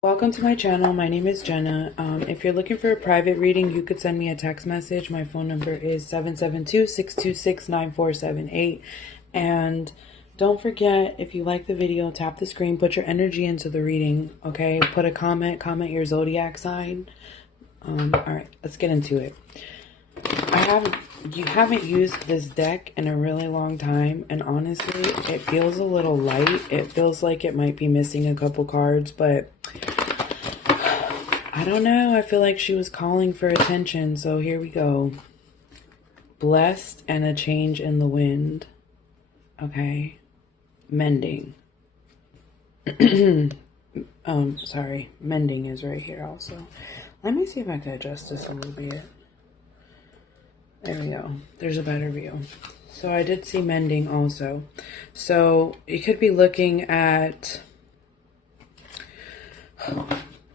Welcome to my channel. My name is Jenna. If you're looking for a private reading, you could send me a text message. My phone number is 772-626-9478. And don't forget, if you like the video, tap the screen, put your energy into the reading, okay? Put a comment your zodiac sign. All right, let's get into it. You haven't used this deck in a really long time, and honestly, it feels a little light. It feels like it might be missing a couple cards, but I don't know. I feel like she was calling for attention, so here we go. Blessed and a change in the wind. Okay. Mending. Sorry. Mending is right here also. Let me see if I can adjust this a little bit. There we go. There's a better view. So I did see mending also. So you could be looking at...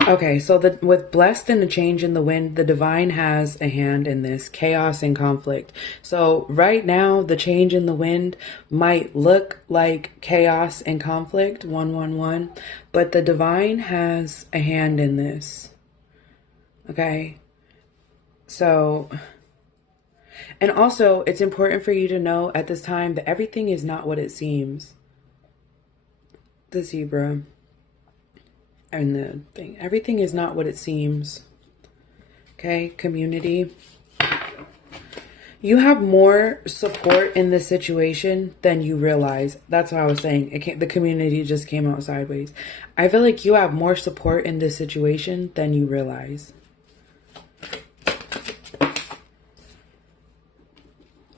Okay, so with blessed and a change in the wind, the divine has a hand in this chaos and conflict. So right now, the change in the wind might look like chaos and conflict, 111, but the divine has a hand in this. Okay, so, and also it's important for you to know at this time that everything is not what it seems. The zebra. And the thing, everything is not what it seems. Okay, community. You have more support in this situation than you realize. That's what I was saying. The community just came out sideways. I feel like you have more support in this situation than you realize.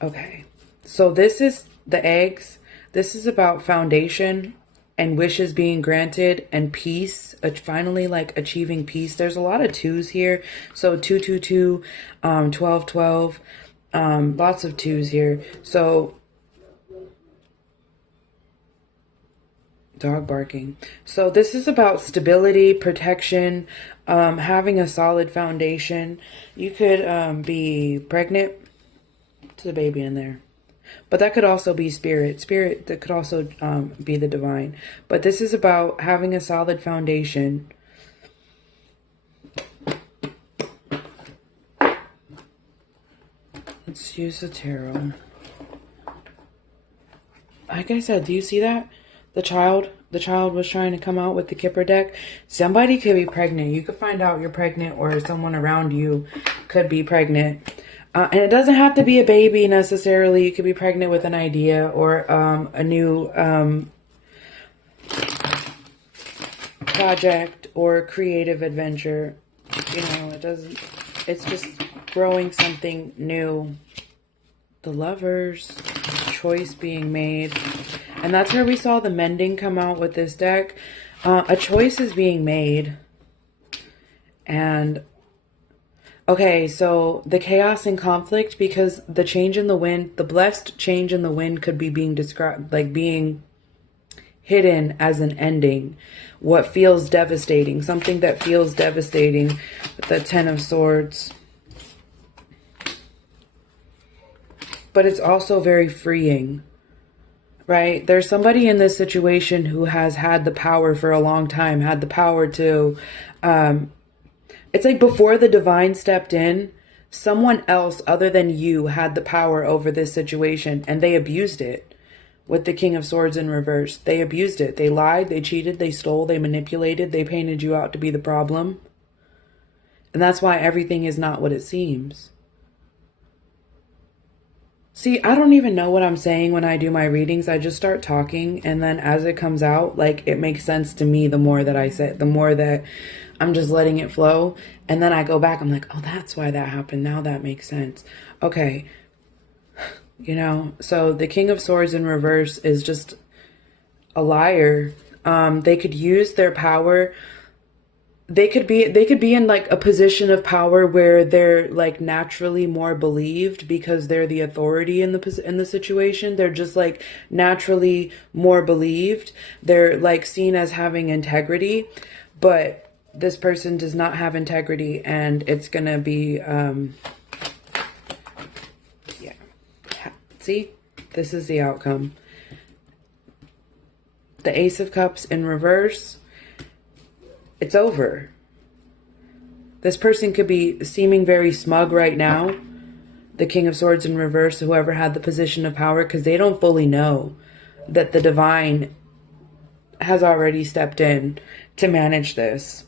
Okay, so this is the eggs. This is about foundation and wishes being granted and peace, finally like achieving peace. There's a lot of twos here. So 222, 1212, lots of twos here. So dog barking. So this is about stability, protection, having a solid foundation. You could be pregnant. To the baby in there. But that could also be spirit. Spirit, that could also be the divine. But this is about having a solid foundation. Let's use the tarot. Like I said, do you see that? The child was trying to come out with the Kipper deck. Somebody could be pregnant. You could find out you're pregnant, or someone around you could be pregnant. And it doesn't have to be a baby necessarily. You could be pregnant with an idea or a new project or creative adventure. You know, it's just growing something new. The Lovers, choice being made. And that's where we saw the mending come out with this deck. A choice is being made. And okay, so the chaos and conflict, because the change in the wind, the blessed change in the wind could be being described, like being hidden as an ending. What feels devastating, something that feels devastating. The Ten of Swords. But it's also very freeing, right? There's somebody in this situation who has had the power for a long time, had the power to... It's like before the divine stepped in, someone else other than you had the power over this situation, and they abused it with the King of Swords in reverse. They abused it. They lied, they cheated, they stole, they manipulated, they painted you out to be the problem. And that's why everything is not what it seems. See, I don't even know what I'm saying when I do my readings. I just start talking, and then as it comes out, like, it makes sense to me the more that I say, the more that I'm just letting it flow. And then I go back, I'm like, oh, that's why that happened. Now that makes sense. Okay. You know, so the King of Swords in reverse is just a liar. They could use their power. They could be in like a position of power where they're like naturally more believed because they're the authority in the situation. They're just like naturally more believed. They're like seen as having integrity, but this person does not have integrity, and it's gonna be yeah. See, this is the outcome. The Ace of Cups in reverse. It's over. This person could be seeming very smug right now, the King of Swords in reverse, whoever had the position of power, because they don't fully know that the divine has already stepped in to manage this.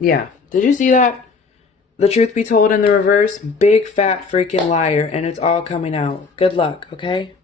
Yeah. Did you see that? The truth be told in the reverse, big fat freaking liar, and it's all coming out. Good luck, okay?